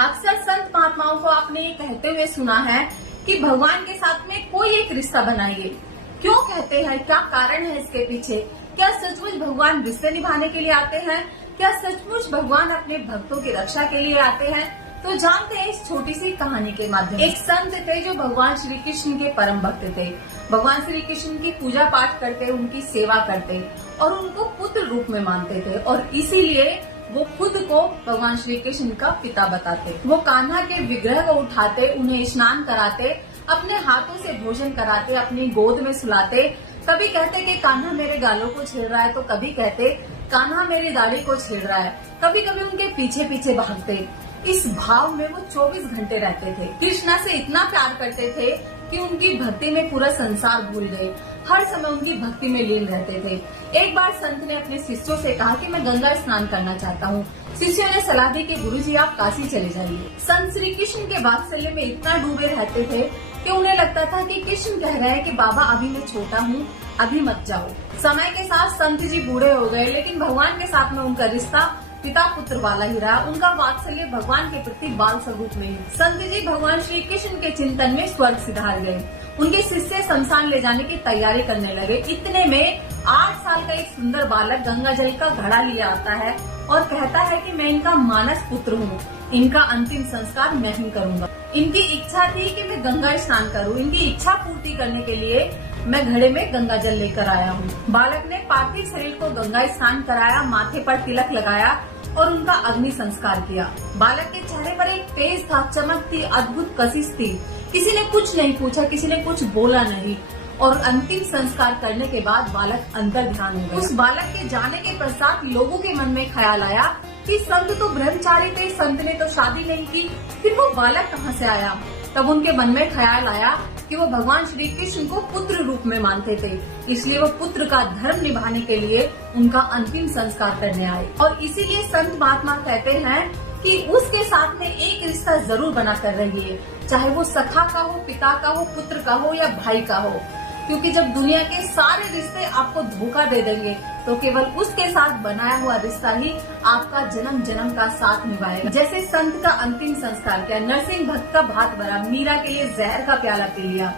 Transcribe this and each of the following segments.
अक्सर संत महात्माओं को आपने ये कहते हुए सुना है कि भगवान के साथ में कोई एक रिश्ता बनाइए। क्यों कहते हैं, क्या कारण है इसके पीछे? क्या सचमुच भगवान रिश्ते निभाने के लिए आते हैं? क्या सचमुच भगवान अपने भक्तों की रक्षा के लिए आते हैं? तो जानते हैं इस छोटी सी कहानी के माध्यम। एक संत थे जो भगवान श्री कृष्ण के परम भक्त थे। भगवान श्री कृष्ण की पूजा पाठ करते, उनकी सेवा करते और उनको पुत्र रूप में मानते थे और इसीलिए वो खुद को भगवान श्री कृष्ण का पिता बताते। वो कान्हा के विग्रह को उठाते, उन्हें स्नान कराते, अपने हाथों से भोजन कराते, अपनी गोद में सुलाते। कभी कहते कि कान्हा मेरे गालों को छेड़ रहा है, तो कभी कहते कान्हा मेरी दाढ़ी को छेड़ रहा है। कभी कभी उनके पीछे पीछे भागते। इस भाव में वो 24 घंटे रहते थे। कृष्णा से इतना प्यार करते थे कि उनकी भक्ति में पूरा संसार भूल गए। हर समय उनकी भक्ति में लीन रहते थे। एक बार संत ने अपने शिष्यों से कहा कि मैं गंगा स्नान करना चाहता हूँ। शिष्यों ने सलाह दी कि गुरुजी आप काशी चले जाइए। संत श्री कृष्ण के वात्सल्य में इतना डूबे रहते थे कि उन्हें लगता था कि कृष्ण कह रहे हैं कि बाबा अभी मैं छोटा हूँ, अभी मत जाओ। समय के साथ संत जी बूढ़े हो गए, लेकिन भगवान के साथ में उनका रिश्ता पिता पुत्र वाला ही रहा। उनका वात्सल्य भगवान के प्रति बाल स्वरूप में। संत जी भगवान श्री कृष्ण के चिंतन में स्वर्ग सिधार गए। उनके शिष्य शमशान ले जाने की तैयारी करने लगे। इतने में 8 साल का एक सुंदर बालक गंगा जल का घड़ा लिया आता है और कहता है कि मैं इनका मानस पुत्र हूँ, इनका अंतिम संस्कार मैं ही करूँगा। इनकी इच्छा थी कि मैं गंगा स्नान करूँ। इनकी इच्छा पूर्ति करने के लिए मैं घड़े में गंगा जल लेकर आया हूँ। बालक ने पार्थिव शरीर को गंगा स्नान कराया, माथे पर तिलक लगाया और उनका अग्नि संस्कार किया। बालक के चेहरे पर एक तेज था, चमक थी, अद्भुत कशिश थी। किसी ने कुछ नहीं पूछा, किसी ने कुछ बोला नहीं और अंतिम संस्कार करने के बाद बालक अंतर ध्यान हो गया। उस बालक के जाने के पश्चात लोगों के मन में ख्याल आया कि संत तो ब्रह्मचारी थे, संत ने तो शादी नहीं की, फिर वो बालक कहाँ से आया? तब उनके मन में ख्याल आया कि वो भगवान श्री कृष्ण को पुत्र रूप में मानते थे, इसलिए वो पुत्र का धर्म निभाने के लिए उनका अंतिम संस्कार करने आए। और इसीलिए संत महात्मा कहते हैं कि उसके साथ में एक रिश्ता जरूर बना कर रहिए, चाहे वो सखा का हो, पिता का हो, पुत्र का हो या भाई का हो। क्योंकि जब दुनिया के सारे रिश्ते आपको धोखा दे देंगे तो केवल उसके साथ बनाया हुआ रिश्ता ही आपका जन्म जन्म का साथ निभाएगा। जैसे संत का अंतिम संस्कार किया, नरसिंह भक्त का भात भरा, मीरा के लिए जहर का प्याला पी लिया,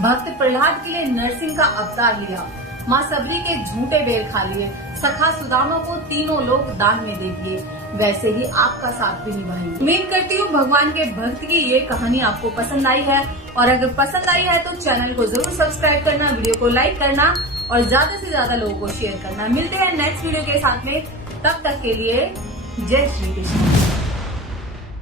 भक्त प्रहलाद के लिए नरसिंह का अवतार लिया, माँ सबरी के झूठे बेर खा लिए, सखा सुदामा को तीनों लोग दान में दे दिए, वैसे ही आपका साथ भी निभाएंगे। उम्मीद करती हूँ भगवान के भक्त की ये कहानी आपको पसंद आई है और अगर पसंद आई है तो चैनल को जरूर सब्सक्राइब करना, वीडियो को लाइक करना और ज्यादा से ज्यादा लोगों को शेयर करना। मिलते हैं नेक्स्ट वीडियो के साथ में, तब तक के लिए जय श्री कृष्ण।